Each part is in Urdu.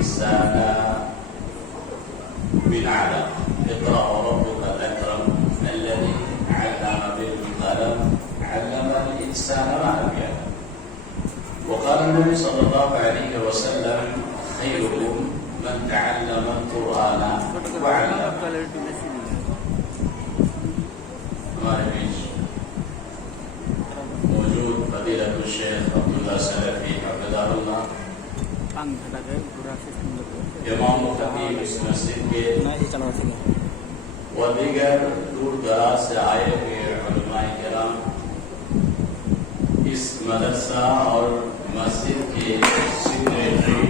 الإنسان من علق اقرأ وربك الأكرم الذي علم بالقلم علم الإنسان ما لم يعلم. وقال النبي صلى الله عليه وسلم خيركم من تعلم القرآن وعلم. ہمارے بیچ موجود فضیلت الشیخ عبداللہ سلفی حفظہ اللہ امام و خطیب اس مسجد کے و دیگر دور دراز سے آئے ہوئے علماء کرام، اس مدرسہ اور مسجد کے سیکریٹری،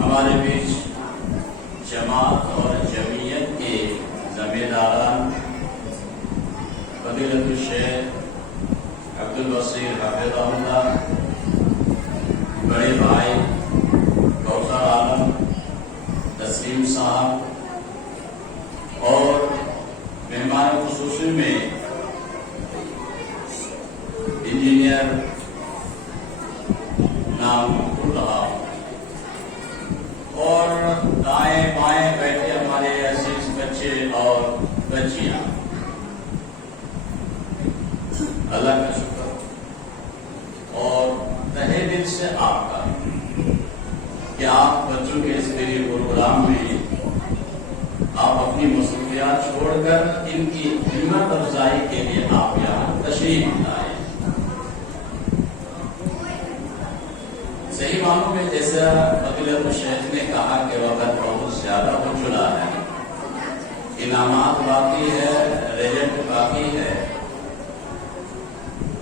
ہمارے بیچ جماعت اور جمعیت کے ذمہ داران، فضیلت الشیخ عبدالبصیر حفظہ اللہ، بڑے بھائی کوثر عالم، تسلیم صاحب، اور مہمان خصوصی میں انجینئر نام اللہ، اور دائیں بائیں بیٹھے ہمارے عزیز بچے اور بچیاں، اللہ کا شکر اور تہہ دل سے آپ کا کہ آپ بچوں کے اس میرے پروگرام میں آپ اپنی مصروفیات چھوڑ کر ان کی ہمت افزائی کے لیے آپ یہاں تشریف لائے. صحیح معنوں میں جیسا فضیلت الشیخ نے کہا کہ وقت بہت زیادہ ہو چلا ہے، انعامات باقی ہے، رزلٹ باقی ہے،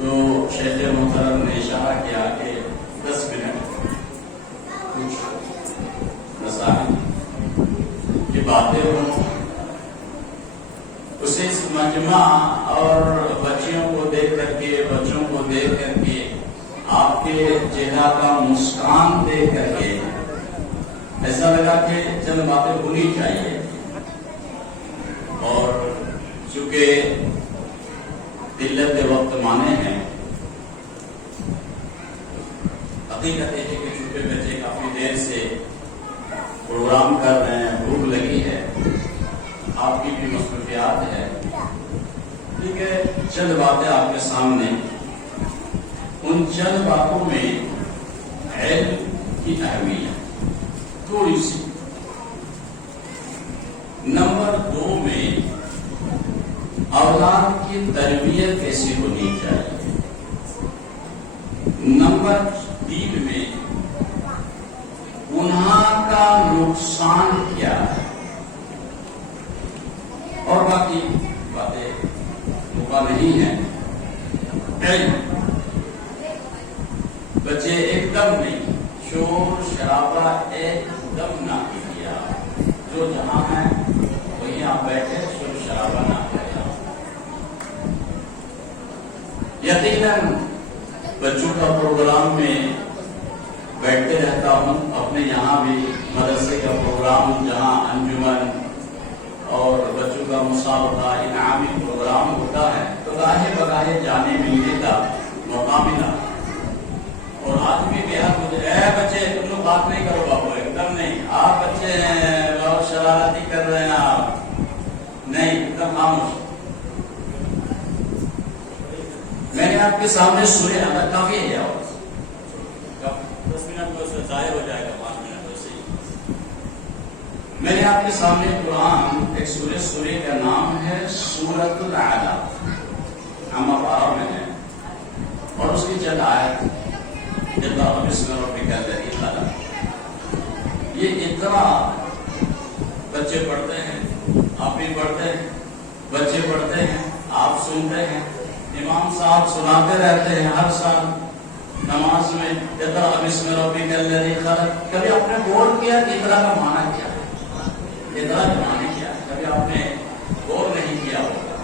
تو شیخ محترم نے اشارہ کیا کہ 10 منٹ کچھ مسائل کی باتیں ہوں، اسے اس مجمع اور بچیوں کو دیکھ کر کے، بچوں کو دیکھ کر کے، آپ کے چہرہ کا مسکان دیکھ کر کے ایسا لگا کہ چند باتیں ہونی چاہیے. اور چونکہ قلت وقت مانے ہیں، حقیقت ہے کہ چھوٹے بچے کافی دیر سے پروگرام کر رہے ہیں، بھوک لگی ہے، آپ کی بھی مصروفیات ہے، ٹھیک ہے، چند باتیں آپ کے سامنے. ان چند باتوں میں علم کی اہمیت تھوڑی سی، نمبر 2 میں اولاد کی تربیت کیسی ہونی چاہیے، نمبر 3 میں گناہ کا نقصان کیا ہے، اور باقی باتیں موقع نہیں ہے. علم بچے ایک دم نہیں، شور شرابہ ایک دم نہ کیا، جو جہاں ہے وہیں آپ بیٹھے، شور شرابہ نہ کیا. یقیناً بچوں کا پروگرام میں بیٹھتے رہتا ہوں، اپنے یہاں بھی مدرسے کا پروگرام جہاں انجمن اور بچوں کا مسابقہ انعامی پروگرام ہوتا ہے تو گاہے بگاہے جانے ملنے کا موقع ملا. اور آج بھی کہا مجھے، اے بچے تم لوگ بات نہیں کرو بابو، ایک دم نہیں، آپ بچے بہت شرارتی کر رہے ہیں، آپ نہیں، ایک دم خاموش. میں نے آپ کے سامنے سنے، اگر کافی ہے 10 منٹ کو ظاہر ہو جائے گا، 5 منٹ ویسے ہی. میں نے آپ کے سامنے قرآن ایک سورہ کا نام ہے سورۃ العلق، اما پارہ میں ہے، اور اس کی چند آیت اقرأ باسم ربک الذی خلق. یہ اقرأ بچے پڑھتے ہیں، آپ بھی پڑھتے ہیں، بچے پڑھتے ہیں، آپ سنتے ہیں، امام صاحب سناتے رہتے ہیں ہر سال نماز میں اقرأ باسم ربک الذی خلق. کبھی آپ نے غور کیا کہ اقرأ کا معنی کیا ہے؟ اقرأ کا معنی کیا ہے؟ کبھی آپ نے غور نہیں کیا ہوگا.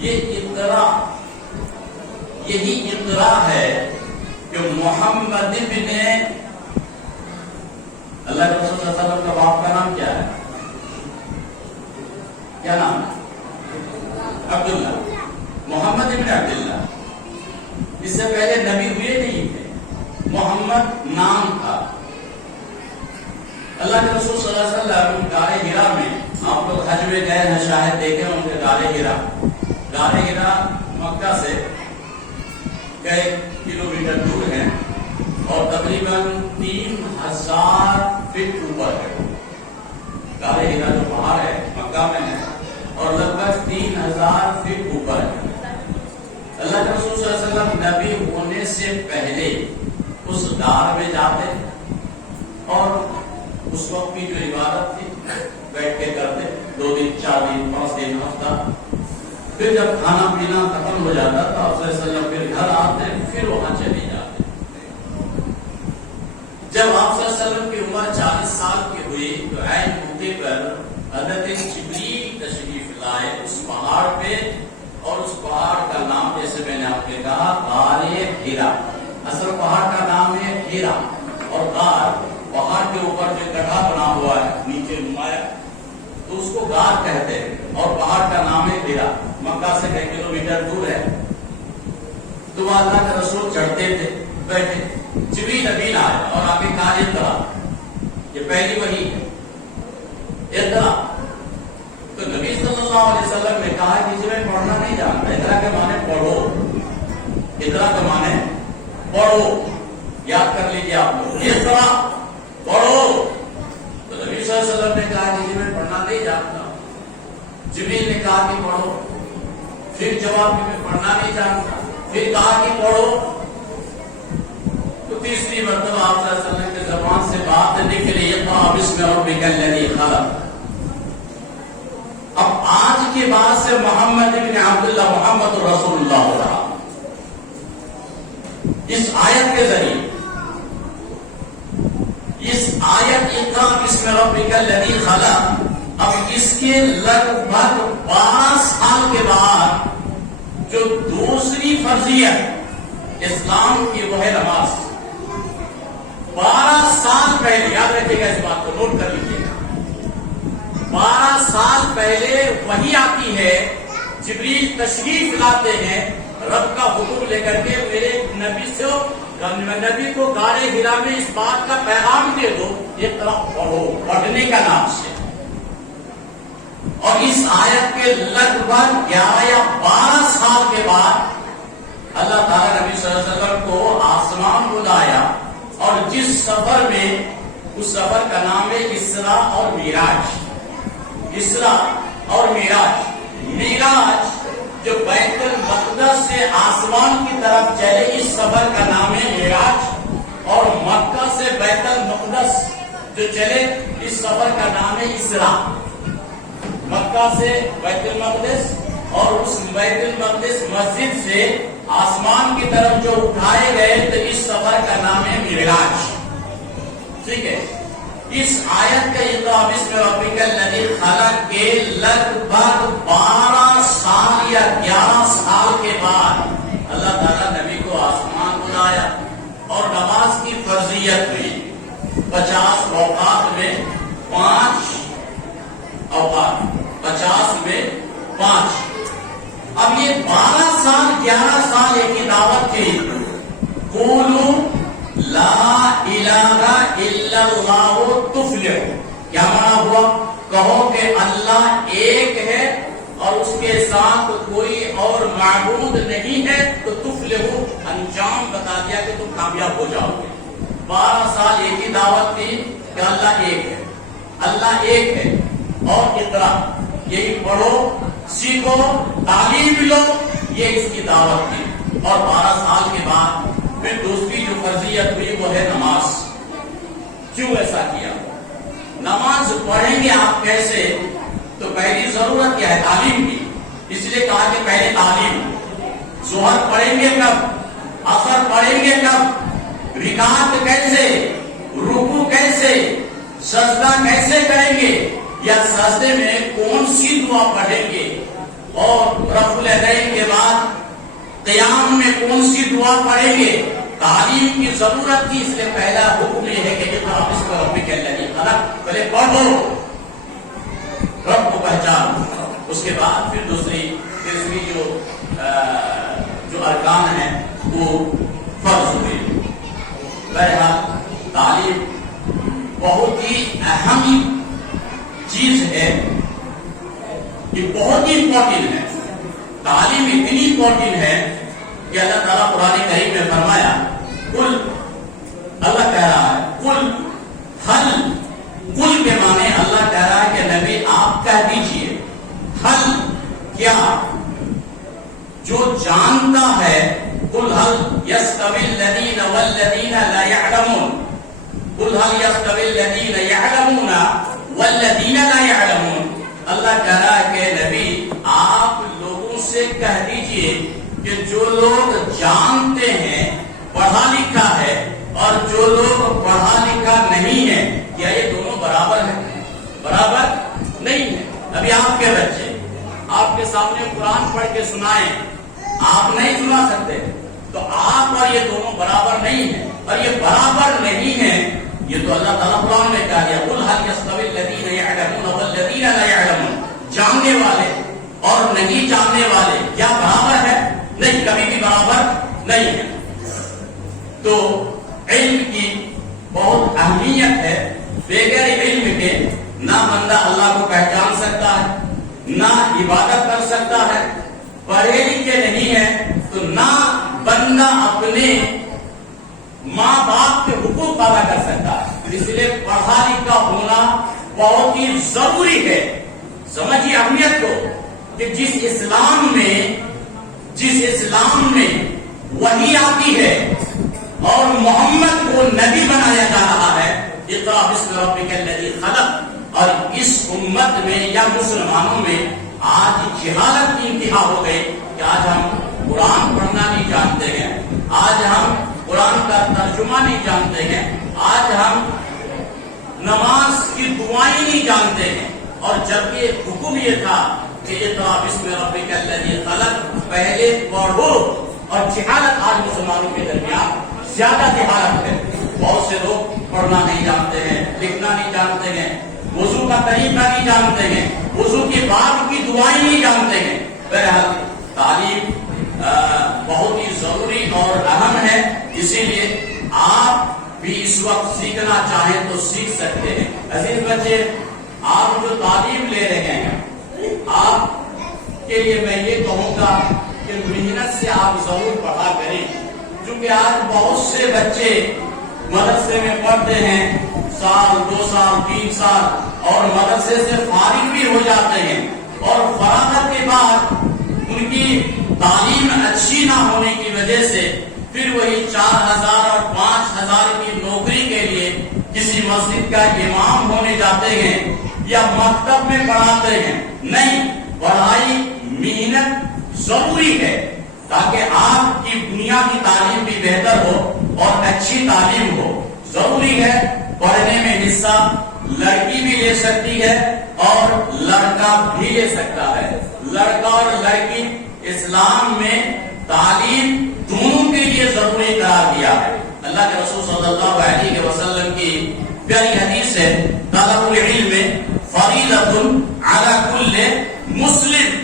یہ اقرأ، یہی اقرأ ہے کہ محمد ابن اللہ کے رسول صلی اللہ علیہ وسلم کا باپ کا نام کیا ہے؟ کیا نام ہے؟ عبداللہ، محمد ابن عبداللہ. اس سے پہلے نبی ہوئے نہیں تھے، محمد نام تھا. اللہ کے رسول صلی اللہ علیہ وسلم غار حرا میں، آپ لوگ حج میں گئے ہیں شاید دیکھیں ہوں گے غار حرا. غار حرا مکہ سے کئی کلومیٹر دور ہے اور تقریباً 3000 فٹ اوپر ہے. غار حرا جو پہاڑ ہے مکہ میں ہے اور لگ بھگ 3000 فٹ اوپر ہے. اللہ کے رسول صلی اللہ علیہ وسلم نبی ہونے سے پہلے اس غار میں جاتے اور اس وقت کی جو عبادت تھی بیٹھ کے کرتے 2 دن 4 دن 5 دن ہفتہ. پھر جب کھانا پینا ختم ہو جاتا تو آپ صلی اللہ علیہ وسلم پھر گھر آتے پھر وہاں چلے جاتے. جب آپ صلی اللہ علیہ وسلم کی عمر 40 سال کی ہوئی تو عین موقع پر حضرت جبریل تشریف لائے اس پہاڑ پہ. اور اس پہاڑ کا نام جیسے میں نے آپ نے کہا غار حرا. اصل پہاڑ کا نام ہے حرا اور غار پہاڑ کے اوپر جو گڑھا بنا ہوا ہے نیچے نمایاں تو اس کو غار کہتے ہیں اور پہاڑ کا نام ہے حرا. مکہ سے کئی کلومیٹر دور ہے. تو اللہ کے رسول چڑھتے تھے بیٹھے. جبریل امین آئے اور آپ نے کہا اقرا. یہ پہلی وحی ہے اقرا. تو نبی صلی اللہ علیہ وسلم نے کہا کہ جی میں پڑھنا نہیں جانتا. اقرا کے معنی پڑھو. اقرا کے معنی پڑھو. یاد کر لیجیے آپ لوگ اقرا پڑھو. تو نبی صلی اللہ علیہ وسلم نے کہا کہ جی میں پڑھنا نہیں جانتا. جبریل نے کہا کہ پڑھو. پھر جواب میں پڑھنا نہیں جانتا. پھر کہا کہ پڑھو. تو تیسری مرتبہ آپ صلی اللہ علیہ وسلم کے زبان سے بات نکلی اقرا بسم ربک الذی خلق. اب آج کے بعد سے محمد ابن عبداللہ محمد رسول اللہ ہو رہا. اس آیت کے ذریعے اس آیت اقرا بسم ربک الذی خلق. اب اس کے لگ بھگ 12 سال کے بعد جو دوسری فرضیت اسلام کی وہ ہے نماز. 12 سال پہلے یاد رکھیے گا اس بات کو نوٹ کر لیجیے گا. 12 سال پہلے وحی آتی ہے. جبریل تشریف لاتے ہیں رب کا حکم لے کر کے میرے نبی کو غار حرا میں اس بات کا پیغام دے دو اقرا پڑھو. پڑھنے کا نام سے. اور اس آیت کے لگ بھگ 11 یا 12 سال کے بعد اللہ تعالیٰ نبی صلی اللہ علیہ وسلم کو آسمان بلایا اور جس سفر میں اس سفر کا نام ہے اسراء اور معراج. اسراء اور معراج. معراج جو بیت المقدس سے آسمان کی طرف چلے اس سفر کا نام ہے معراج. اور مکہ سے بیت المقدس جو چلے اس سفر کا نام ہے اسراء. مکہ سے بیت المقدس اور اس بیت المقدس مسجد سے آسمان کی طرف جو اٹھائے گئے تو اس سفر کا نام ہے معراج. ٹھیک ہے. اس آیت کا اقرا بسم ربک الذی خلق کے لگ بھگ 12 سال یا 11 سال کے بعد اللہ تعالیٰ نبی کو آسمان بلایا اور نماز کی فرضیت ہوئی. 50 اوقات میں 5 اوقات 50 میں 5. اب یہ 12 سال 11 سال ایک ہی دعوت تھی. قولوا لا الہ الا اللہ تفلحوا. کیا معنی ہوا؟ کہو کہ اللہ ایک ہے اور اس کے ساتھ کوئی اور معبود نہیں ہے تو تفلحوا. انجام بتا دیا کہ تم کامیاب ہو جاؤ گے. 12 سال ایک ہی دعوت تھی کہ اللہ ایک ہے. اللہ ایک ہے اور اقرا یہی پڑھو سیکھو تعلیم لو. یہ اس کی دعوت تھی. اور 12 سال کے بعد پھر دوسری جو فرضیت ہوئی وہ ہے نماز. کیوں ایسا کیا؟ نماز پڑھیں گے آپ کیسے؟ تو پہلی ضرورت کیا ہے؟ تعلیم کی. اس لیے کہا کہ پہلے تعلیم. ظہر پڑھیں گے کب؟ عصر پڑھیں گے کب؟ رکعت کیسے؟ رکوع کیسے؟ سجدہ کیسے کریں گے؟ یا سجدے میں کون سی دعا پڑھیں گے؟ اور رفع الیدین کے بعد قیام میں کون سی دعا پڑھیں گے؟ تعلیم کی ضرورت تھی. اس لیے پہلا حکم یہ ہے کہ اقرا بسم ربک الذی خلق. پہلے پڑھو رب کو پہچان. اس کے بعد پھر تیسری جو ارکان ہیں وہ فرض ہوئے. امپورٹنٹ ہے، تعلیم اتنی امپورٹنٹ ہے کہ اللہ تعالیٰ قرآن کریم میں فرمایا کل، اللہ کہہ رہا ہے کل حل، کل کے معنی اللہ کہہ رہا ہے کہ نبی آپ کہہ دیجئے، حل کیا، جو جانتا ہے، قل هل يستوي الذين والذين لا يعلمون، قل هل يستوي الذين يعلمون والذين لا يعلمون، اللہ کہہ رہا ہے کہ نبی آپ لوگوں سے کہہ دیجئے کہ جو لوگ جانتے ہیں، پڑھا لکھا ہے، اور جو لوگ پڑھا لکھا نہیں ہے، کیا یہ دونوں برابر ہیں؟ برابر نہیں ہے۔ ابھی آپ کے بچے آپ کے سامنے قرآن پڑھ کے سنائیں، آپ نہیں سنا سکتے، تو آپ اور یہ دونوں برابر نہیں ہیں، اور یہ برابر نہیں ہے، یہ تو اللہ تعالیٰ قرآن میں کہا گیا قل هل يستوي الذين يعلمون والذين لا يعلمون، جاننے والے اور نہیں جاننے والے کیا برابر ہے؟ نہیں، کبھی بھی برابر نہیں ہے۔ تو علم کی بہت اہمیت ہے، بغیر علم کے نہ بندہ اللہ کو پہچان سکتا ہے، نہ عبادت کر سکتا ہے، پڑھے لکھے نہیں ہے تو نہ بندہ اپنے ماں باپ کے حقوق ادا کر سکتا ہے۔ اس لیے پڑھا لکھا ہونا بہت ہی ضروری ہے۔ سمجھیے اہمیت کو کہ جس اسلام میں وحی آتی ہے اور محمد کو نبی بنایا جا رہا ہے، اقرأ باسم ربک الذی خلق، اور اس امت میں یا مسلمانوں میں آج جہالت کی انتہا ہو گئی کہ آج ہم قرآن پڑھنا نہیں جانتے ہیں، آج ہم قرآن کا ترجمہ نہیں جانتے ہیں، آج ہم نماز کی دعائیں نہیں جانتے ہیں، اور جبکہ حکم یہ تھا کہ اقرأ باسم ربک الذی خلق، پہلے پڑھو، اور جہالت آج مسلمانوں کے درمیان زیادہ جہالت ہے۔ بہت سے لوگ پڑھنا نہیں جانتے ہیں، لکھنا نہیں جانتے ہیں، وضو کا طریقہ نہیں جانتے ہیں، وضو کے بعد کی دعائیں نہیں جانتے ہیں۔ بہرحال تعلیم بہت ہی ضروری اور اہم ہے، اسی لیے آپ بھی اس وقت سیکھنا چاہیں تو سیکھ سکتے ہیں۔ عزیز بچے، آپ جو تعلیم لے رہے ہیں، آپ کے لیے میں یہ کہوں گا کہ محنت سے آپ ضرور پڑھا کریں، کیونکہ آج بہت سے بچے مدرسے میں پڑھتے ہیں، سال 2 سال 3 سال، اور مدرسے سے فارغ بھی ہو جاتے ہیں، اور فراغت کے بعد ان کی تعلیم اچھی نہ ہونے کی وجہ سے پھر وہی 4000 اور 5000 کی نوکری کے لیے کسی مسجد کا امام ہونے جاتے ہیں یا مکتب میں پڑھاتے ہیں۔ نہیں، پڑھائی محنت ضروری ہے تاکہ آپ کی بنیادی تعلیم بھی بہتر ہو اور اچھی تعلیم ہو۔ ضروری ہے پڑھنے میں حصہ لڑکی بھی لے سکتی ہے اور لڑکا بھی لے سکتا ہے۔ لڑکا اور لڑکی اسلام میں تعلیم دونوں کے لیے ضروری قرار دیا ہے۔ اللہ کے رسول صلی اللہ علیہ وسلم کی پیاری حدیث ہے، طلب العلم فریضۃ علی کل مسلم،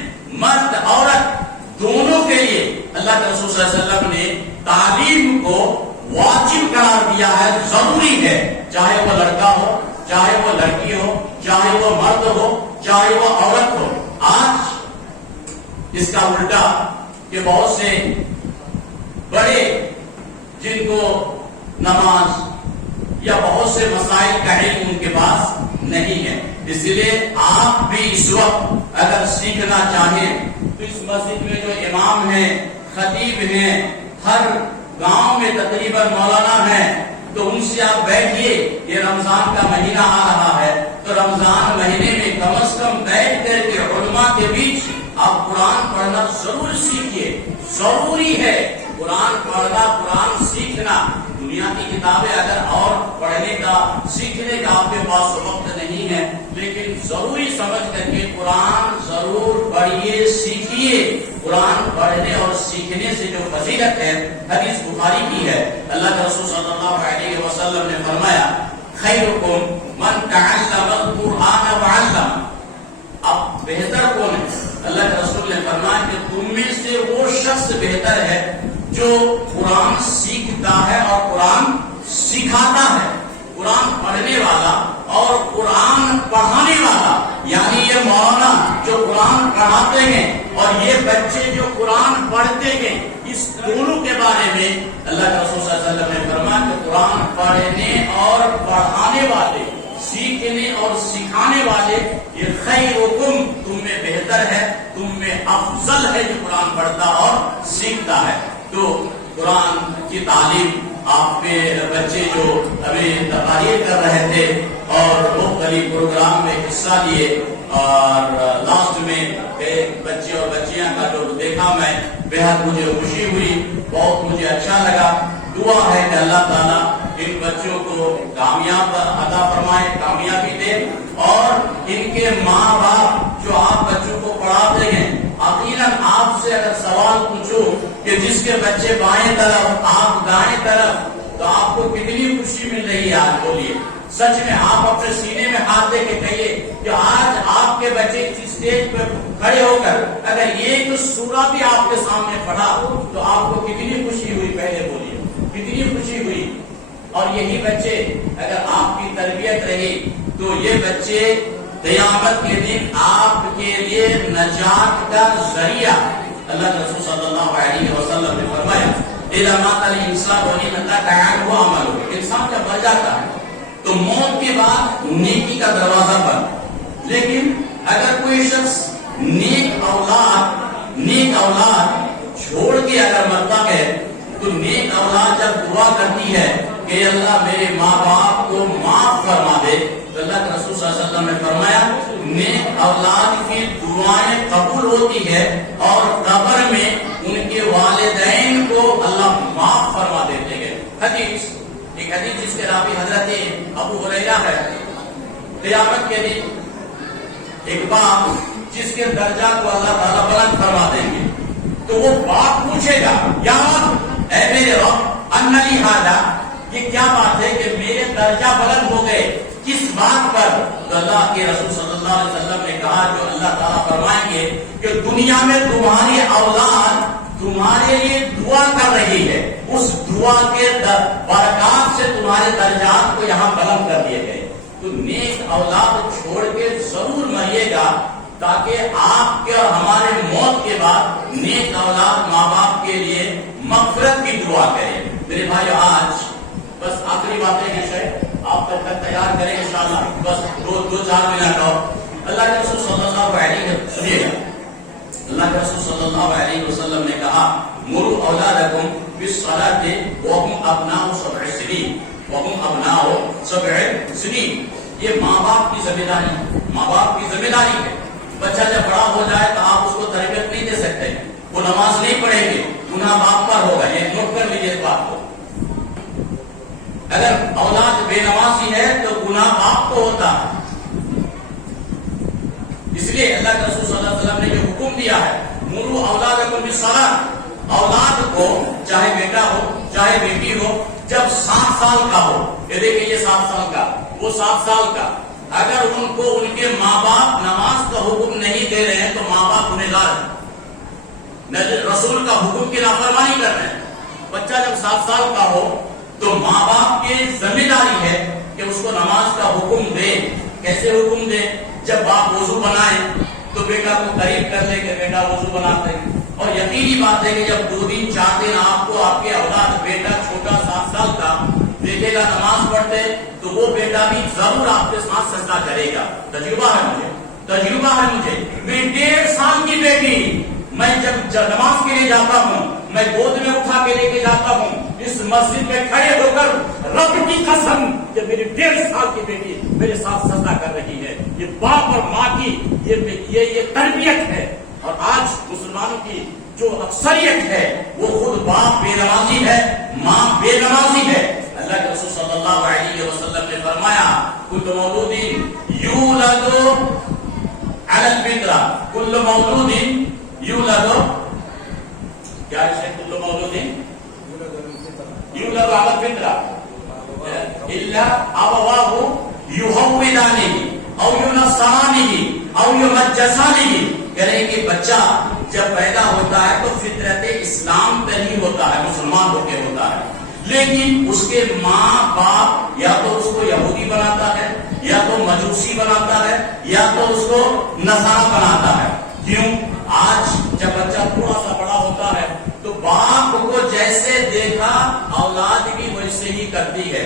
مرد عورت دونوں کے لیے اللہ کے رسول صلی اللہ علیہ وسلم نے تعلیم کو واجب قرار دیا ہے، ضروری ہے، چاہے وہ لڑکا ہو، چاہے وہ لڑکی ہو، چاہے وہ مرد ہو، چاہے وہ عورت ہو۔ آج اس کا الٹا کہ بہت سے بڑے جن کو نماز یا بہت سے مسائل کا علم ان کے پاس نہیں ہے، اس لیے آپ بھی اس وقت اگر سیکھنا چاہیں تو اس مسجد میں جو امام ہیں، خطیب ہیں، ہر گاؤں میں تقریباً مولانا ہیں، تو ان سے آپ بیٹھیے۔ یہ رمضان کا مہینہ آ رہا ہے تو رمضان مہینے میں کم از کم بیٹھ کر کے علماء کے بیچ آپ قرآن پڑھنا ضرور سیکھیے۔ ضروری ہے قرآن پڑھنا، قرآن سیکھنا۔ دنیا کی کتابیں اگر اور پڑھنے کا، سیکھنے کا آپ کے پاس وقت نہیں ہے، لیکن ضروری سمجھ کر کے قرآن ضرور پڑھیے، سیکھیے۔ قرآن پڑھنے اور سیکھنے سے جو فضیلت ہے، حدیث بخاری کی ہے، اللہ کے رسول صلی اللہ علیہ وسلم نے فرمایا خیرکم من تعلم القرآن وعلم۔ اب بہتر کون ہے؟ اللہ کے رسول نے فرمایا کہ تم میں سے وہ شخص بہتر ہے جو قرآن سیکھتا ہے اور قرآن سکھاتا ہے۔ قرآن پڑھنے والا اور قرآن پڑھانے والا، یعنی یہ مولانا جو قرآن پڑھاتے ہیں اور یہ بچے جو قرآن پڑھتے ہیں، اس دونوں کے بارے میں اللہ کے رسول صلی اللہ علیہ وسلم نے فرمایا کہ قرآن پڑھنے اور پڑھانے والے، سیکھنے اور سکھانے والے، یہ خیرکم، تم میں بہتر ہے، تم میں افضل ہے جو قرآن پڑھتا اور سیکھتا ہے۔ تو قرآن کی تعلیم آپ کے بچے جو ابھی تقاریر کر رہے تھے اور مختلف پروگرام میں حصہ لیے، اور لاسٹ میں ایک بچے اور بچیاں کا جو دیکھا میں، بہت مجھے خوشی ہوئی، بہت مجھے اچھا لگا۔ دعا ہے کہ اللہ تعالیٰ ان بچوں کو کامیاب عطا فرمائے، کامیابی دے، اور ان کے ماں باپ جو آپ بچوں کو پڑھاتے ہیں، یقیناً آپ سے اگر سوال پوچھو کہ جس کے بچے بائیں طرف آپ دائیں طرف، تو آپ کو کتنی خوشی مل رہی ہے آج؟ بولیے سچ میں، آپ اپنے سینے میں ہاتھ دے کے کہیے کہ آج آپ کے بچے کسی اسٹیج پہ کھڑے ہو کر اگر یہ سورہ بھی آپ کے سامنے پڑھا تو آپ کو کتنی خوشی ہوئی؟ پہلے بولیے کتنی خوشی ہوئی۔ اور یہی بچے اگر آپ کی تربیت رہی تو یہ بچے قیامت کے دن آپ کے لیے نجات کا ذریعہ۔ اللہ کے رسول صلی اللہ علیہ وسلم نے فرمایا اذا مات الانسان وانقطع عنه عمله، انسان جب مر جاتا ہے تو موت کے بعد نیکی کا دروازہ بند، لیکن اگر کوئی شخص نیک اولاد چھوڑ کے اگر مرتا ہے تو نیک اولاد جب دعا کرتی ہے کہ اللہ میرے ماں باپ کو معاف فرما دے، تو اللہ کے رسول صلی اللہ علیہ وسلم نے فرمایا نیک اولاد کی دعائیں قبول ہوتی ہے اور قبر میں ان کے والدین کو اللہ معاف فرما دیتے ہیں۔ حدیث، ایک حدیث جس کے راوی حضرت ابو ہریرہ ہے، قیامت کے دن ایک باپ جس کے درجہ کو اللہ تعالیٰ بلند فرما دیں گے، تو وہ باپ پوچھے گا یا اے میرے رب ان لی ھذا، یہ کیا بات ہے کہ میرے درجہ بلند ہو گئے، کس بات پر؟ تو اللہ کے رسول صلی اللہ علیہ وسلم نے کہا، جو اللہ تعالیٰ فرمائیں گے کہ دنیا میں تمہاری اولاد تمہارے لیے دعا کر رہی ہے، اس دعا کے برکات سے تمہارے درجات کو یہاں بلند کر دیے گئے۔ تو نیک اولاد چھوڑ کے ضرور مریے گا تاکہ آپ کے اور ہمارے موت کے بعد نیک اولاد ماں باپ کے لیے مغفرت کی دعا کرے۔ میرے بھائیو، آج بس آخری باتیں ہیں، شاید آپ تب تک تیار کریں انشاءاللہ، بس دو چار منٹ اور۔ اللہ کے رسول صلی اللہ علیہ وسلم، اللہ کے رسول صلی اللہ علیہ وسلم نے کہا مروا اولادکم بالصلاۃ وهم ابناء 7 سنین، وهم ابناء 7 سنین۔ یہ ماں باپ کی ذمہ داری، ماں باپ کی ذمہ داری ہے۔ بچہ جب بڑا ہو جائے تو آپ اس کو تربیت نہیں دے سکتے، وہ نماز نہیں پڑھیں گے، گناہ باپ پر ہوگا، یہ نوٹ کر لیجیے اس بات کو۔ اگر اولاد بے نمازی ہے تو گناہ باپ کو ہوتا ہے، اس لیے اللہ کے رسول صلی اللہ علیہ وسلم نے جو حکم دیا ہے مروا اولادکم بالصلاۃ، اولاد کو چاہے بیٹا ہو چاہے بیٹی ہو جب 7 سال کا ہو، یہ دیکھیں یہ 7 سال کا، وہ 7 سال کا، اگر ان کو ان کے ماں باپ نماز کا حکم نہیں دے رہے ہیں تو ماں باپ گنہگار ہیں، رسول کا حکم کی نافرمانی کر رہے ہیں۔ بچہ جب 7 سال کا ہو تو ماں باپ کی ذمہ داری ہے کہ اس کو نماز کا حکم دے۔ کیسے حکم دے؟ جب باپ وضو بنائے تو بیٹا کو قریب کر لے کہ بیٹا وضو بناتے ہیں، اور یقینی بات ہے کہ جب 2 دن 4 دن آپ کو آپ کے اولاد بیٹا چھوٹا 7 سال کا دیکھے گا نماز پڑھتے تو وہ بیٹا بھی ضرور آپ کے ساتھ سجدہ کرے گا۔ تجربہ ہے مجھے، میری 1.5 سال کی بیٹی میں جب نماز کے لیے جاتا ہوں، میں گود میں اٹھا کے لے کے جاتا ہوں، اس مسجد میں کھڑے ہو کر رب کی قسم کہ میری 1.5 سال کی بیٹی میرے ساتھ سجدہ کر رہی ہے۔ یہ باپ اور ماں کی یہ تربیت ہے۔ اور آج مسلمانوں کی جو اکثریت ہے وہ خود باپ بے نمازی ہے، ماں بے نمازی ہے۔ اللہ کے رسول صلی اللہ علیہ وسلم نے فرمایا کل مولود یولد علی الفطرہ، کل مولود یولد، کیا ہے کل مولود یولد علی الفطرہ الا ابواہ یحودانہ او ینصرانہ او یمجسانہ، کہہ رہے ہیں کہ بچہ جب پیدا ہوتا ہے تو فطرت اسلام پہ ہی ہوتا ہے، مسلمان ہو کے ہوتا ہے، لیکن اس کے ماں باپ یا تو اس کو یہودی بناتا ہے یا تو مجوسی بناتا ہے یا تو اس کو نصارا بناتا ہے. کیوں؟ آج جب بچہ تھوڑا سا بڑا ہوتا ہے تو باپ کو جیسے دیکھا اولاد بھی ویسے ہی کرتی ہے.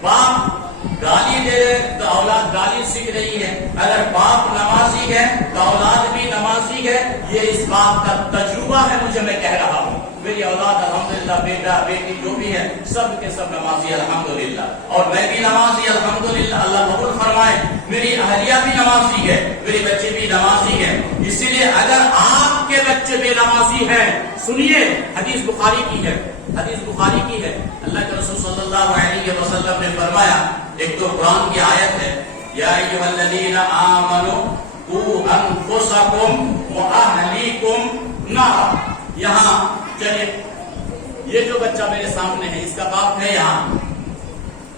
باپ گالی دے تو اولاد گالی سیکھ رہی ہے. اگر باپ نمازی ہے تو اولاد بھی نمازی ہے. یہ اس بات کا تجربہ ہے مجھے، میں کہہ رہا ہوں. میری اولاد الحمدللہ، بیٹا بیٹی جو بھی ہے سب کے سب نمازی الحمدللہ، اور میں بھی نمازی الحمدللہ، اللہ قبول فرمائے. میری اہلیہ بھی نمازی ہے، میرے بچے بھی نمازی ہیں. اسی لیے اگر آپ کے بچے بھی نمازی ہیں، سنیے، حدیث بخاری کی ہے، حدیث بخاری کی ہے. اللہ کے رسول صلی اللہ علیہ وسلم نے فرمایا، ایک تو قرآن کی آیت ہے، یا ایھا الذین آمنوا قوا انفسکم واہلیکم نارا. یہاں چلیے، یہ جو بچہ میرے سامنے ہے اس کا باپ ہے یہاں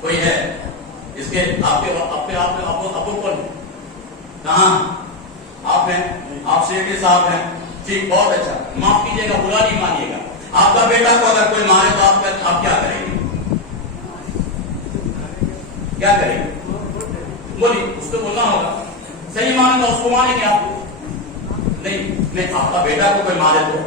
کوئی ہے؟ اس کے آپ کے ابو کون؟ کہاں؟ آپ ہیں؟ آپ سیٹھی صاحب ہیں؟ ٹھیک، بہت اچھا. معاف کیجیے گا، برا نہیں مانیے گا. آپ کا بیٹا کو اگر کوئی مارے تو آپ کیا کریں گے؟ کیا کریں گے؟ بولیے، اس کو بولنا ہوگا. صحیح مانے گا، اس کو مانیں گے آپ؟ نہیں. آپ کا بیٹا کو کوئی مارے تو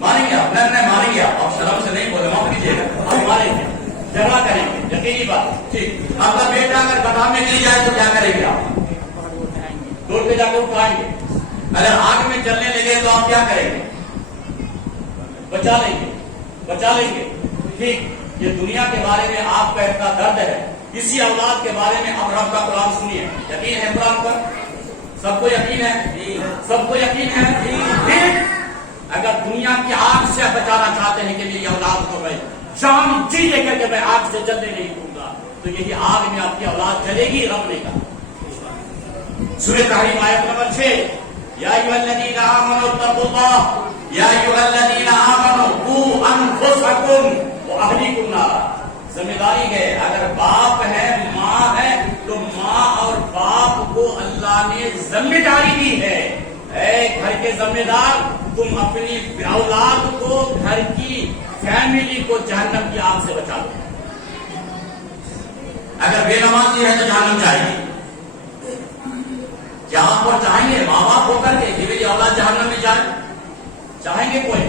مانیں گے آپ؟ نہیں مانیں گے آپ شرم سے نہیں بولے، معاف کیجیے گا، آپ مانیں گے، جھگڑا کریں گے، یقینی بات. ٹھیک. آپ کا بیٹا اگر گٹھا میں گر جائے تو کیا کریں گے آپ؟ دوڑ کے جا کے اٹھائیں گے. اگر آگ میں جلنے لگے تو آپ کیا کریں گے؟ بچا لیں گے. ٹھیک. یہ دنیا کے بارے میں آپ کا اتنا درد ہے. اسی اولاد کے بارے میں اب رب کا قرآن سنیے. یقین ہے قرآن پر؟ سب کو یقین ہے؟ سب کو یقین ہے؟ اگر دنیا کی آگ سے بچانا چاہتے ہیں کہ میری اولاد کو میں جان جی لے کر کے میں آگ سے جلنے نہیں دوں گا، تو یہی آگ میں آپ کی اولاد جلے گی. رب نے کہا سورہ تحریم آیت نمبر 6، یا ایھا الذین آمنوا اتقوا اللہ یا ایھا الذین آمنوا قوا انفسکم واہلیکم نارا. ذمہ داری ہے. اگر باپ ہے، ماں ہے، تو ماں اور باپ کو اللہ نے ذمہ داری دی ہے. اے گھر کے ذمہ دار، تم اپنی اولاد کو، گھر کی فیملی کو جہنم کی آگ سے بچا دو. اگر بے نمازی ہے تو جہنم جائے گی. کیا آپ اور چاہیں گے ماں باپ ہو کر کے کہ میری اولاد جہنم میں جائے؟ چاہیں گے؟ کوئی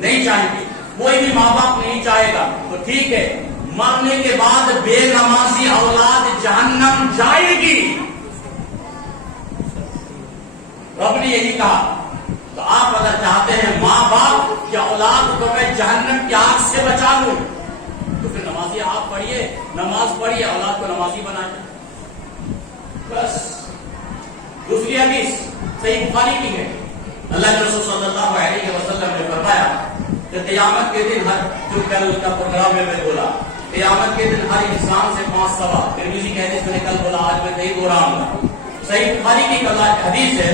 نہیں چاہیں گے. کوئی بھی ماں باپ نہیں چاہے گا. تو ٹھیک ہے، مرنے کے بعد بے نمازی اولاد جہنم جائے گی. رب نے یہی کہا. تو آپ اگر چاہتے ہیں ماں باپ کی اولاد کو میں جہنم کی آگ سے بچا لوں، تو پھر نمازی آپ پڑھیے، نماز پڑھیے، اولاد کو نمازی بنائیے. بس. دوسری حدیث صحیح بخاری کی ہے. اللہ کے رسول صلی اللہ علیہ وسلم نے فرمایا کہ قیامت کے دن جو کل کا پروگرام میں بولا، قیامت کے دن ہر انسان سے 5 سوال. ترمذی کی حدیث میں نے کل بولا، آج میں نہیں بول رہا ہوں. صحیح بخاری کی حدیث ہے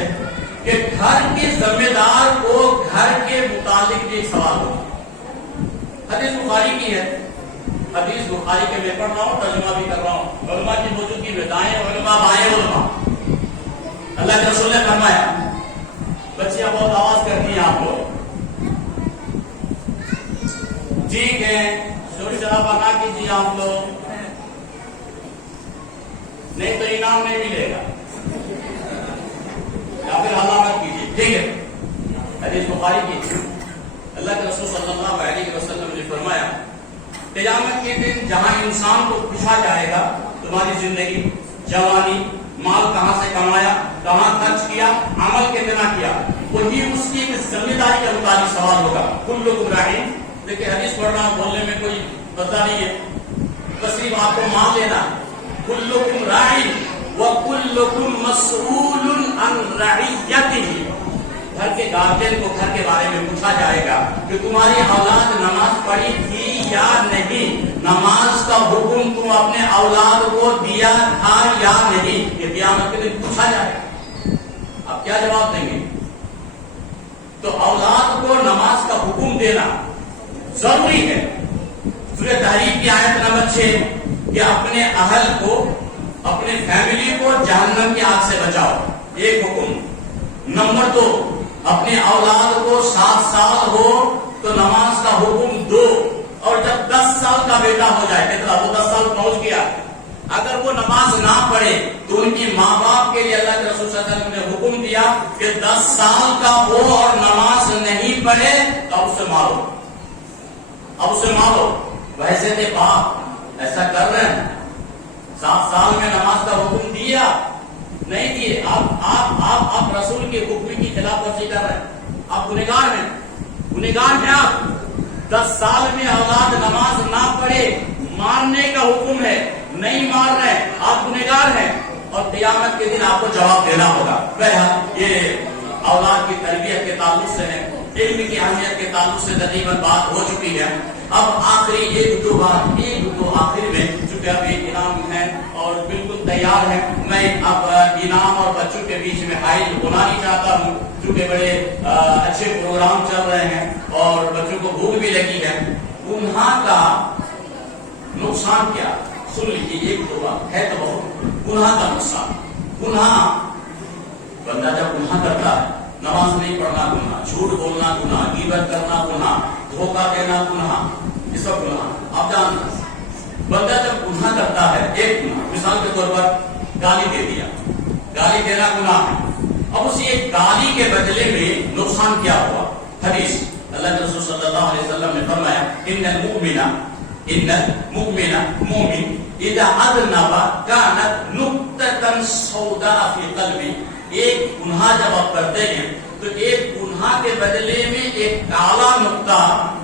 کہ گھر کے ذمہ دار کو گھر کے متعلق بھی سوال ہوگا. حدیث بخاری کی ہے. حدیث بخاری کے میں پڑھ رہا ہوں، ترجمہ بھی کر رہا ہوں. علماء کی موجودگی میں دائیں علماء بائیں علماء. اللہ کے رسول نے فرمایا، بچیاں بہت آواز کرتی ہیں آپ لوگ، ٹھیک ہے، شور شرابہ نہ کیجیے آپ لوگ، نہیں تو انعام نہیں ملے گا، یا پھر ہلہ مت کیجیے. ٹھیک ہے. حدیث بخاری کی. اللہ کے رسول صلی اللہ علیہ وسلم نے فرمایا، قیامت کے دن جہاں انسان کو پوچھا جائے گا تمہاری زندگی، جوانی، مال کہاں سے کمایا، کہاں خرچ کیا، عمل کتنا کیا، وہی اس کی ایک ذمہ داری کے مطابق سوال ہوگا. کلکم راعٍ. دیکھیں حدیث پڑھ رہا ہوں، بولنے میں کوئی پتہ نہیں ہے، بس صرف آپ کو مان لینا. کلکم راعٍ وکلکم مسئول عن رعیتہ. گھر کے گارجین کو گھر کے بارے میں پوچھا جائے گا کہ تمہاری اولاد نماز پڑھی تھی یا نہیں، نماز کا حکم تم اپنے اولاد کو دیا تھا یا نہیں. یہ قیامت کے دن پوچھا جائے گا. آپ کیا جواب دیں گے؟ تو اولاد کو نماز کا حکم دینا ضروری ہے. سورہ تحریم کی آیت نمبر 6 کہ اپنے اہل کو، اپنے فیملی کو جہنم کی آگ سے بچاؤ، ایک حکم. نمبر 2، اپنے اولاد کو 7 سال ہو تو نماز کا حکم دو، اور جب 10 سال کا بیٹا ہو جائے، کتنا وہ 10 سال پہنچ گیا نماز نہ پڑھے تو ان کی ماں باپ کے لیے اللہ کے رسول صلی اللہ علیہ وسلم نے حکم دیا کہ 10 سال کا ہو اور نماز نہیں پڑھے تو اب اسے مارو، اب اسے مارو۔ ویسے تھے باپ ایسا کر رہے ہیں، 7 سال میں نماز کا حکم دیا نہیں دیے، آپ رسول کے حکم کی خلاف ورزی کر رہے ہیں، آپ گنہگار ہیں، گنہگار ہیں آپ۔ 10 سال میں اولاد نماز نہ پڑھے، مارنے کا حکم ہے، نہیں مار رہے، آپ گنہگار ہیں، اور قیامت کے دن آپ کو جواب دینا ہوگا۔ بہرحال یہ اولاد کی تربیت کے تعلق سے ہے، علم کی اہمیت کے تعلق سے تقریباً بات ہو چکی ہے۔ اب آخری ایک دو آخر میں چونکہ ابھی انعام ہے اور بالکل تیار ہے، میں اب انعام اور بچوں کے بیچ میں حائل ہونا نہیں چاہتا ہوں، چونکہ بڑے اچھے پروگرام چل رہے ہیں اور بچوں کو بھوک بھی لگی ہے۔ گناہ کا نقصان کیا؟ سن لیجیے، ایک دو بات ہے تو بہت۔ گناہ کا نقصان، گناہ بندہ جب گناہ کرتا ہے، نماز نہیں پڑھنا گناہ، جھوٹ بولنا گناہ، غیبت کرنا گناہ، دھوکہ دینا گناہ، یہ سب گناہ آپ جانتے ہیں۔ بندہ جب گناہ کرتا ہے، ایک گناہ مثال کے طور پر گالی دے دیا، گالی دینا گناہ ہے، اب اسی ایک گالی کے بدلے میں نقصان کیا ہوا؟ حدیث اللہ کے رسول صلی اللہ علیہ وسلم نے فرمایا ان المؤمن مومن اذا اذنب كانت نقطة سوداء في قلبه، ایک گناہ جب آپ کرتے ہیں تو ایک گناہ کے بدلے میں ایک کالا نقطہ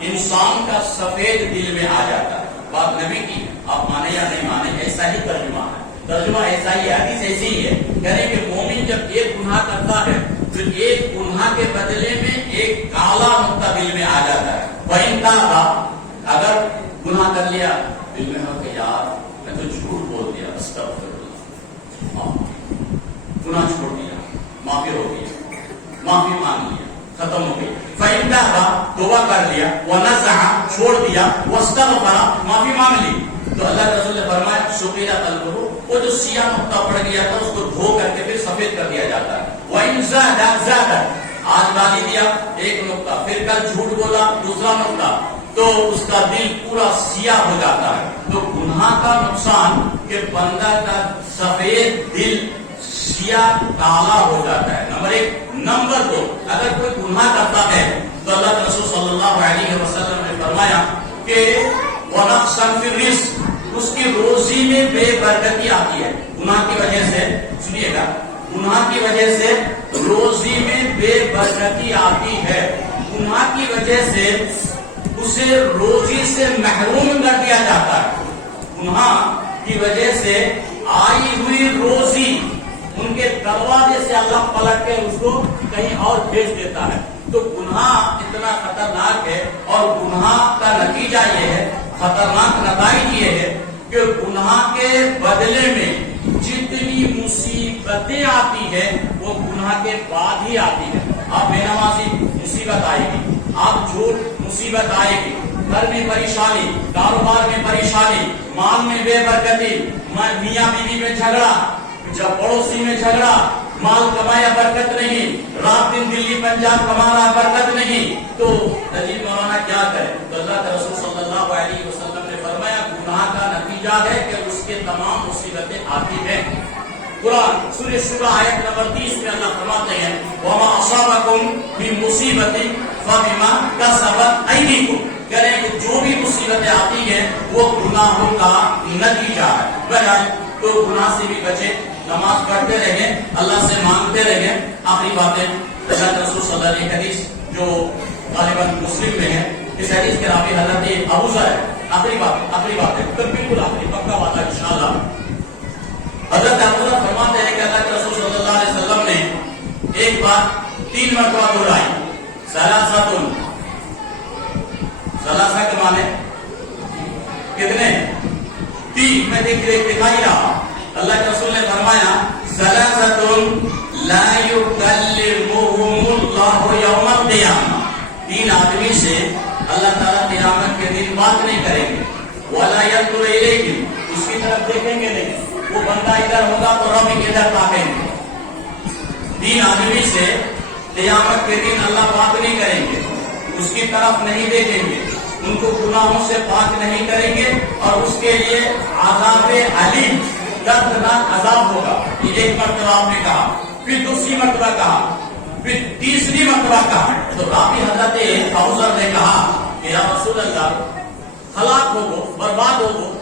انسان کا سفید دل میں آ جاتا ہے۔ بات نبی کی، آپ مانے یا نہیں مانے، ایسا ہی ترجمہ ہے، ترجمہ ایسا ہی ہے، حدیث ایسی ہی ہے، یعنی کہ مومن جب ایک گناہ کرتا ہے تو ایک گناہ کے بدلے میں ایک کالا نقطہ دل میں آ جاتا ہے۔ وَإِن تَابَ، اگر گناہ کر لیا، دل میں ہو کہ یار میں تو جھوٹ بول دیا، استغفراللہ، گناہ چھوڑ دیا، معافی ہو گئی، معافی مانگ لیا، ختم ہو گئی۔ فَإِن تَابَ، توبہ کر لیا، وَنَزَعَ، چھوڑ دیا، وَاسْتَغْفَرَ، معافی مانگ لی، تو اللہ کے رسول نے فرمایا سُقِلَ قَلْبُهُ، وہ جو سیاہ نقطہ پڑ گیا تھا اس کو دھو کر کے پھر سفید کر دیا جاتا ہے۔ وَإِن زَادَ، آج گالی دیا ایک نقطہ، پھر کل جھوٹ بولا دوسرا نقطہ، تو اس کا دل پورا سیاہ ہو جاتا ہے۔ تو گناہ کا نقصان کہ بندہ کا سفید دل سیاہ کالا ہو جاتا ہے، نمبر 1۔ نمبر 2، اگر کوئی گناہ کرتا ہے تو اللہ کے رسول صلی اللہ علیہ وسلم نے فرمایا کہ وَنَقْصًا فِي الرِّزْقِ، اس کی روزی میں بے برکتی آتی ہے۔ گناہ کی وجہ سے، سنیے گا، گناہ کی وجہ سے روزی میں بے برکتی آتی ہے، گناہ کی وجہ سے اسے روزی سے محروم کر دیا جاتا ہے، گناہ کی وجہ سے آئی ہوئی روزی ان کے دروازے سے اللہ پلٹ کے اس کو کہیں اور بھیج دیتا ہے۔ تو گناہ اتنا خطرناک ہے، اور گناہ کا نتیجہ یہ ہے، خطرناک نتائج یہ ہے کہ گناہ کے بدلے میں جتنی مصیبتیں آتی ہے وہ گناہ کے بعد ہی آتی ہے۔ آپ بے نمازی، مصیبت آئے گی، آپ جھوٹ، مصیبت آئے گی، گھر میں پریشانی، کاروبار میں پریشانی، مال میں بے برکتی، میاں بیوی میں جھگڑا، جب پڑوسی میں جھگڑا، مال کمایا برکت نہیں، رات دن دلی پنجاب کمانا برکت نہیں، تو عجیب مولانا کیا کرے؟ تو اللہ کے رسول صلی اللہ علیہ وسلم نے فرمایا گناہ کا نتیجہ ہے کہ اس کے تمام مصیبتیں آتی ہیں۔ قرآن سورہ شورى آیت نمبر 30 میں اللہ فرماتے ہیں وَمَا أَصَابَكُم مِّن مُّصِيبَةٍ فَبِمَا كَسَبَتْ أَيْدِيكُم، کہنے کہ جو بھی مصیبتیں آتی ہیں وہ گناہوں کا نتیجہ ہے۔ بہرحال تو گناہ سے بھی بچے، نماز پڑھتے رہیں، اللہ سے مانگتے رہیں۔ آخری باتیں، اللہ کے رسول صلی اللہ علیہ وسلم حدیث جو غالباً مسلم میں ہے، اس حدیث کے راوی حضرت ابو ذر ہے۔ آخری بات ہے، بالکل آخری، پکا وعدہ انشاءاللہ۔ حضرت ابو ذر فرماتے ہیں کہ اللہ کے رسول صلی اللہ علیہ وسلم نے ایک بات 3 مرتبہ دہرائی، ثلاثہ کے معنی کتنے؟ 3، میں دکھائی رہا۔ اللہ کے رسول نے فرمایا ثلاثۃ لا یکلمہم اللہ یوم القیامہ، 3 آدمی سے اللہ تعالیٰ قیامت کے دن بات نہیں کریں گے، ولا ینظر الیہم، اس کی طرف دیکھیں گے نہیں، وہ بندہ ادھر ہوگا تو رب ادھر تاکیں گے۔ 3 آدمی سے قیامت کے دن اللہ بات نہیں کریں گے، اس کی طرف نہیں دیکھیں گے، ان کو گناہوں سے پاک نہیں کریں گے، اور اس کے لیے عذاب علیم دردناک عذاب ہوگا. یہ ایک مرتبہ آپ نے کہا, پھر دوسری مرتبہ کہا, پھر تیسری مرتبہ کہا. تو راوی حضرت ابوذر نے کہا کہ یا رسول اللہ, ہلاک ہوگو, برباد ہوگو,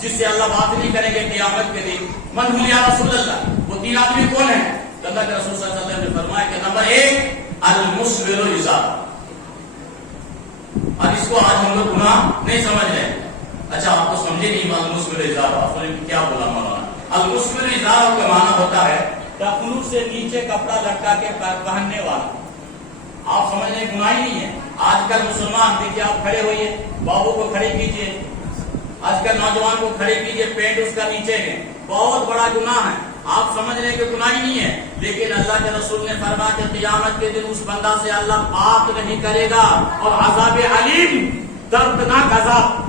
جس سے اللہ بات نہیں کریں گے قیامت کے دن. من ہوں یا رسول اللہ, وہ تین آدمی کون ہیں؟ اللہ کے رسول صلی اللہ علیہ وسلم نے فرمایا کہ نمبر 1 المسبل الازار. اور اس کو آج ہم لوگ گناہ نہیں سمجھ رہے. اچھا آپ تو سمجھے نہیں المسبل الازار, آپ نے کیا بولا مولانا؟ المسبل الازار کا معنی ہوتا ہے ٹخنوں سے نیچے کپڑا لٹکا کے پہننے والا. آپ سمجھنے گناہ ہی نہیں ہے. آج کل مسلمان دیکھیے, آپ کھڑے ہوئیے, بابو کو کھڑے کیجئے, آج کل نوجوان کو کھڑے کیجئے, پینٹ اس کا نیچے ہے, بہت بڑا گناہ ہے. آپ سمجھ رہے ہیں کہ گناہ ہی نہیں ہے, لیکن اللہ کے رسول نے فرمایا کہ قیامت کے دن اس بندہ سے اللہ بات نہیں کرے گا, اور عذاب علیم, دردناک عذاب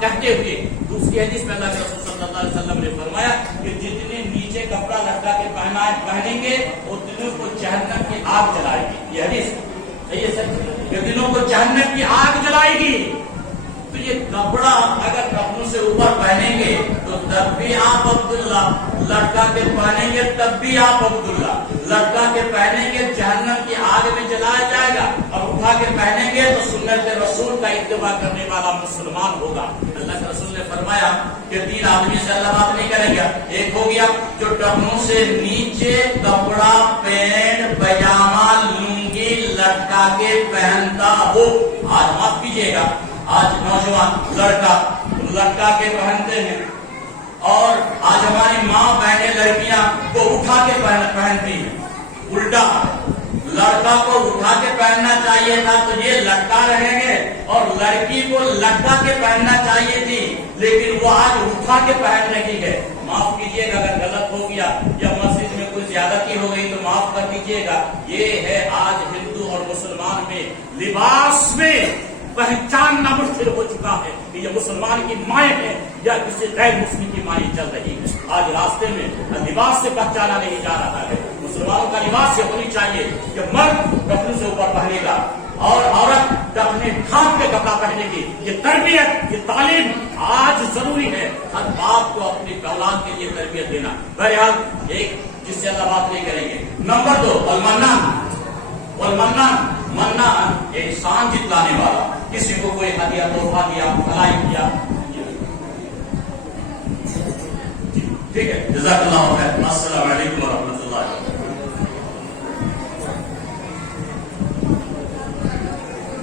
کہتے ہوئے دوسری حدیث میں اللہ کے رسول صلی اللہ علیہ وسلم نے فرمایا کہ جتنے نیچے کپڑا لٹکا کے پہنیں گے اتنے کو جہنم کی آگ جلائے گی. یہ حدیث صحیح ہے سر, کہ دنوں کو جہنم کی آگ جلائے گی. تو یہ کپڑا اگر کپڑوں سے اوپر پہنیں گے تو تب بھی آپ عبداللہ, لٹکا کے پہنیں گے تب بھی آپ عبداللہ, لٹکا کے پہنیں گے جہنم کی آگ میں جلایا جائے گا, اور اٹھا کے پہنیں گے تو سنت رسول کا اتباع کرنے والا مسلمان ہوگا. اللہ کے رسول نے فرمایا کہ 3 آدمی سے اللہ بات نہیں کرے گا. ایک ہو گیا جو ٹخنوں سے نیچے کپڑا, پینٹ, پاجامہ, لنگی لٹکا کے پہنتا ہو. آج معاف کیجیے گا, آج نوجوان لڑکا لٹکا کے پہنتے ہیں, اور آج ہماری ماں بہنیں لڑکیاں کو اٹھا کے پہنتی ہیں. الٹا, لڑکا کو اٹھا کے پہننا چاہیے تھا تو یہ لٹکا رہیں گے, اور لڑکی کو لٹکا کے پہننا چاہیے تھی, لیکن وہ آج اٹھا کے پہن رہی ہے. معاف کیجیے گا اگر غلط ہو گیا یا مسجد میں کوئی زیادتی ہو گئی تو معاف کر دیجیے گا. یہ ہے آج ہندو اور مسلمان میں لباس میں پہچاننا مشکل ہو چکا ہے کہ یہ مسلمان کی مائیں ہے یا کسی غیر مسلم کی مائیں چل رہی ہے. آج راستے میں لباس سے پہچانا نہیں جا رہا ہے. مسلمانوں کا لباس یہ ہونی چاہیے کہ مرد کپڑوں سے اوپر پہنے گا اور عورت اپنے ڈھانپ کے کپڑا پہنے گی. یہ تربیت, یہ تعلیم آج ضروری ہے. ہر باپ کو اپنی اولاد کے لیے تربیت دینا. بہرحال ایک جس سے اللہ بات نہیں کریں گے. نمبر 2 والمنان, منان احسان جتلانے والا. کسی کو کوئی ہدیہ تحفہ دیا, بھلائی کیا, ٹھیک ہے. جزاک اللہ خیر. السلام علیکم ورحمۃ اللہ.